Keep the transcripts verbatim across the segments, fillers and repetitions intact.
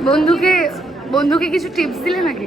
বন্ধুকে বন্ধুকে কিছু টিপস দিলে নাকি?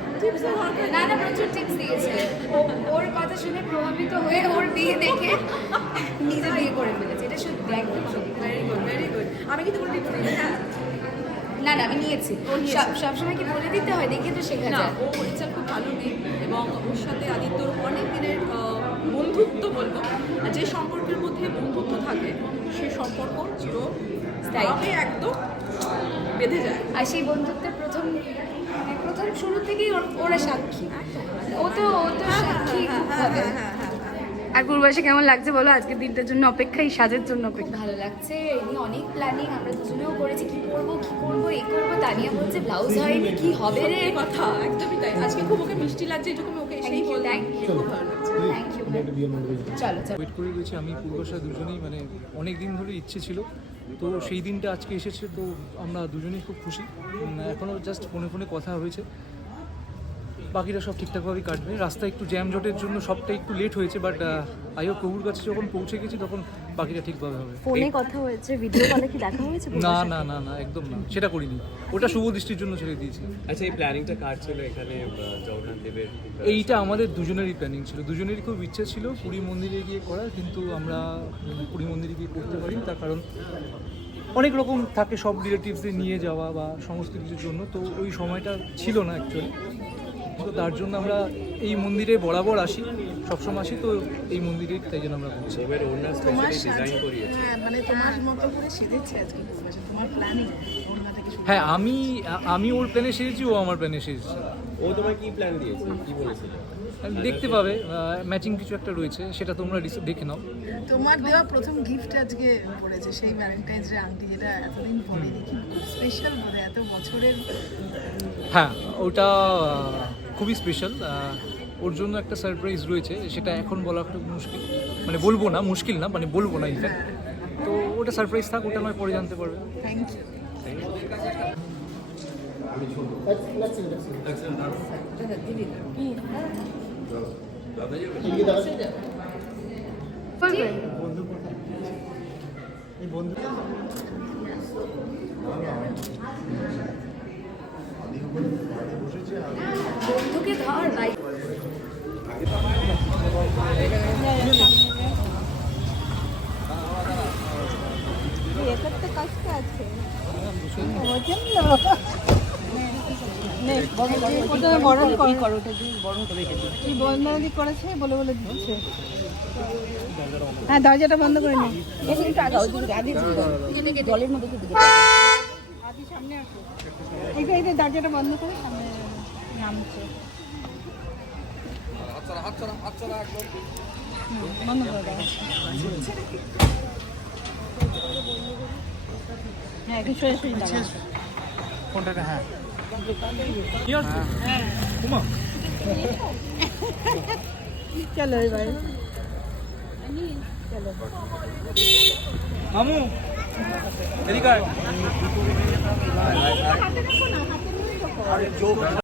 না না প্রচুর টিপস দিয়েছে। ওর কথা শুনে প্রভাবিত হয়ে ওর বিয়ে দেখে নিজে বিয়ে করে ফেলেছে। এটা সত্যি, একদম সত্যি। Very good very good. আমি কিন্তু কোনো টিপস দিই না। না না আমি নিয়েছি। সব সবসময় কি বলে দিতে হয়? দেখে তো শেখা না, যায়। ও ইচ্ছা খুব ভালো মেয়ে এবং ওর সাথে আদিত্যর অনেক দিনের আহ, বন্ধুত্ব বলবো, যে সম্পর্কের মধ্যে বন্ধুত্ব থাকে সেই সম্পর্ক চির স্থায়ী একদম বেঁধে যায়। আর সেই বন্ধুত্বের প্রথম মানে প্রথম শুরু থেকেই ওর- ওরা সাক্ষী। ও তো ও তো সাক্ষী খুব ভাবে। আর পূর্বাশে কেমন লাগছে বলো? আজকের দিনটার জন্য অপেক্ষা, এই সাজের জন্য খুব অপেক্ষা। ভালো লাগছে। এমনি অনেক প্ল্যানিং আমরা দুজনেও করেছি, কি করবো কি করবো এই করবো। তানিয়া বলছে ব্লাউজ হয়নি, কি হবে রে। সত্যি কথা, একদমই তাই। আজকে খুব ওকে মিষ্টি লাগছে, এটুকু আমি ওকে এসেই Thank you, বললাম। thank you. খুব ভালো লাগছে। Thank you. চলো চলো। ওয়েট করে রয়েছি আমি পূর্বাশা দুজনেই, মানে অনেক দিন ধরে ইচ্ছে ছিল, তো সেই দিনটা আজকে এসেছে, তো আমরা দুজনেই খুব খুশি। উম, এখনও জাস্ট ফোনে ফোনে কথা হয়েছে, বাকিটা সব ঠিকঠাকভাবেই কাটবে। রাস্তায় একটু জ্যাম জটের জন্য সবটা একটু লেট হয়েছে, বাট আইও প্রভুর কাছে যখন পৌঁছে গেছি তখন বাকিটা ঠিকভাবে হবে। ফোনে কথা হয়েছে, ভিডিও কলে কি দেখা হয়েছে? না না না না একদম না, সেটা করিনি, ওটা শুভ দৃষ্টির জন্য ছেড়ে দিয়েছি। আচ্ছা, এই প্ল্যানিংটা কার ছিল এখানে আহ, জগন্নাথ দেবের? এইটা আমাদের দুজনেরই প্ল্যানিং ছিল, দুজনেরই খুব ইচ্ছে ছিল পুরী মন্দিরে গিয়ে করার, কিন্তু আমরা উম, পুরী মন্দিরে গিয়ে করতে পারিনি, তার কারণ অনেক রকম থাকে, সব রিলেটিভসদের নিয়ে যাওয়া বা সমস্ত কিছুর জন্য, তো ওই সময়টা ছিল না অ্যাকচুয়ালি। তো তার জন্য আমরা এই মন্দিরে বরাবর আসি, সবসময় আসি, তো এই মন্দিরে তাই জন্য আমরা করছি। দেবের ওনার স্পেশালি ডিজাইন করিয়েছে। হ্যাঁ, মানে তোমার মতো করে সেজেছে আজকে পূর্বাশা, তোমার প্ল্যানিং ওড়না থেকে শুরু। হ্যাঁ, আমি আমি ওর প্ল্যানে সেরেছি, ও আমার প্ল্যানে সেরেছে। ও তোমার কি প্ল্যান দিয়েছে, কি বলেছিল? দেখতে পাবে, ম্যাচিং কিছু একটা রয়েছে, সেটা তোমরা ডিস- দেখে নাও। তোমার দেওয়া প্রথম গিফট আজকে পড়েছে, সেই ভ্যালেন্টাইন্স ডে আংটি, যেটা এতদিন পরে দেখি, খুব স্পেশাল বলে, এত বছরের। হ্যাঁ, ওটা আহ, খুবই স্পেশাল। ওর জন্য একটা সারপ্রাইজ রয়েছে, সেটা এখন বলা একটু মুশকিল, মানে বলবো না, মুশকিল না, মানে বলবো না ইনফ্যাক্ট। তো ওটা সারপ্রাইজ থাক, ওটা নয় পরে জানতে পারবে। Thank you. বলবে? বন্ধুকে ধর ভাই। হ্যাঁ, দরজাটা বন্ধ করে নে। জলের মধ্যে কি দিকে এইটা এইটা দরজাটা বন্ধ করে সামনে নামছে। হুম, বন্ধ করে দাও। হ্যাঁ, একটু সরে সরে দাও। ফোনটাতে হ্যাঁ উমা চলো এবার। মামু এদিকে আয়।